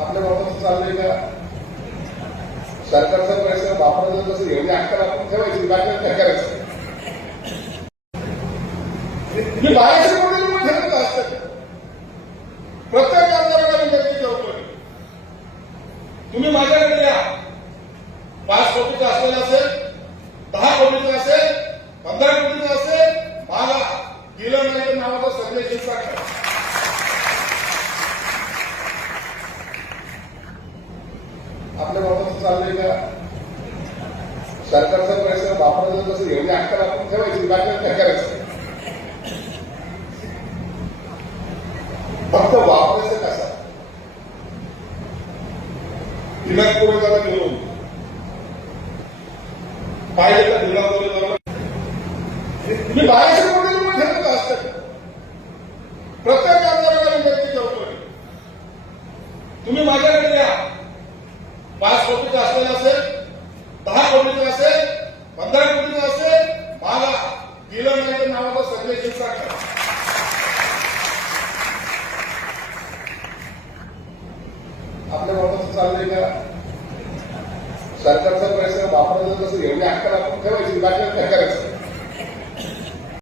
आपल्या बाबत चाललंय का सरकारचा पैसा वापरायचा तसं एवढी अक्कल आपण ठेवायची बाकी काय करायचं. मी बाहेरच्या कोणी ठेवत असतात प्रत्येक आमदाराला मी नक्की ठेवतोय. तुम्ही माझ्याकडे या 5 कोटीचा असलेला असेल 10 कोटीचा असेल 15 कोटीचा असेल मला दिलं नाही नावाचा संदेश येतात. आपल्या बाबत चाललंय का सरकारचा पैसा वापरायचा तसं एवढी अक्कल आपण ठेवायची बाकी काय करायचं. फक्त वापरायचं कसा दिनाजपुरेला घेऊन पाहिजे तर दिनाजपुरे जाऊन मी बाहेरच्या कोणी ठेवत असतात प्रत्येक आमदाराला मी नक्की ठेवतोय. तुम्ही माझ्याकडे या 5 कोटीचा असलेला असेल 10 कोटीचा असेल 15 कोटीचा असेल मला दिलं नाही नावाचा संदेश येतात. आपल्या बाबत चाललंय का सरकारचा पैसा वापरायचा तसं एवढी अक्कल आपण ठेवायची बाकी काय करायचं.